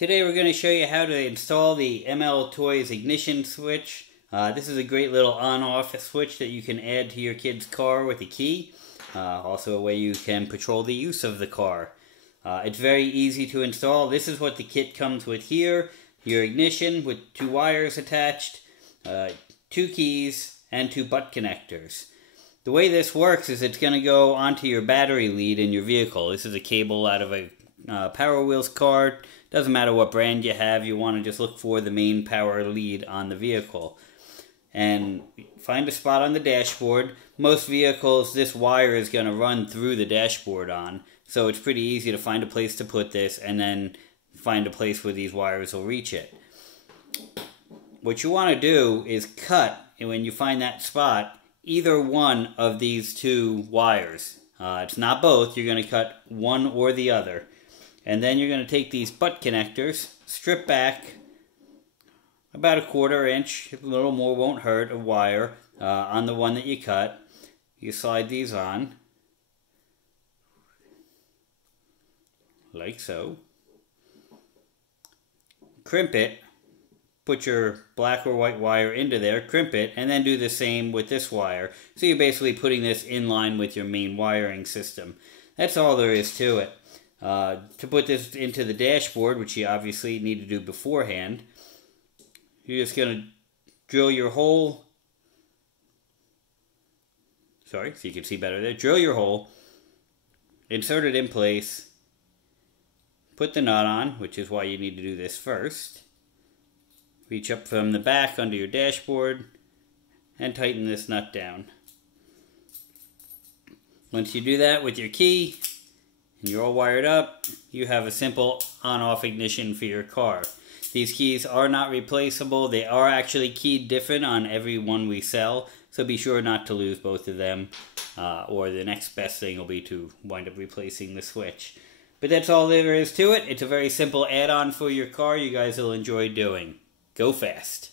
Today we're going to show you how to install the MLToys ignition switch. This is a great little on-off switch that you can add to your kid's car with a key. Also a way you can control the use of the car. It's very easy to install. This is what the kit comes with here. Your ignition with 2 wires attached, 2 keys, and 2 butt connectors. The way this works is it's going to go onto your battery lead in your vehicle. This is a cable out of a Power Wheels card. Doesn't matter what brand you have, you want to just look for the main power lead on the vehicle. And find a spot on the dashboard. Most vehicles, this wire is going to run through the dashboard on. So it's pretty easy to find a place to put this and then find a place where these wires will reach it. What you want to do is cut, and when you find that spot, either one of these 2 wires. It's not both, you're going to cut one or the other. And then you're going to take these butt connectors, strip back about a 1/4 inch, a little more won't hurt, of wire on the one that you cut. You slide these on, like so. Crimp it, put your black or white wire into there, crimp it, and then do the same with this wire. So you're basically putting this in line with your main wiring system. That's all there is to it. To put this into the dashboard, which you obviously need to do beforehand, you're just going to drill your hole. Sorry, so you can see better there. Drill your hole, insert it in place, put the nut on, which is why you need to do this first. Reach up from the back under your dashboard and tighten this nut down. Once you do that with your key, and you're all wired up, you have a simple on-off ignition for your car. These keys are not replaceable. They are actually keyed different on every one we sell, so be sure not to lose both of them, or the next best thing will be to wind up replacing the switch. But that's all there is to it. It's a very simple add-on for your car you guys will enjoy doing. Go fast.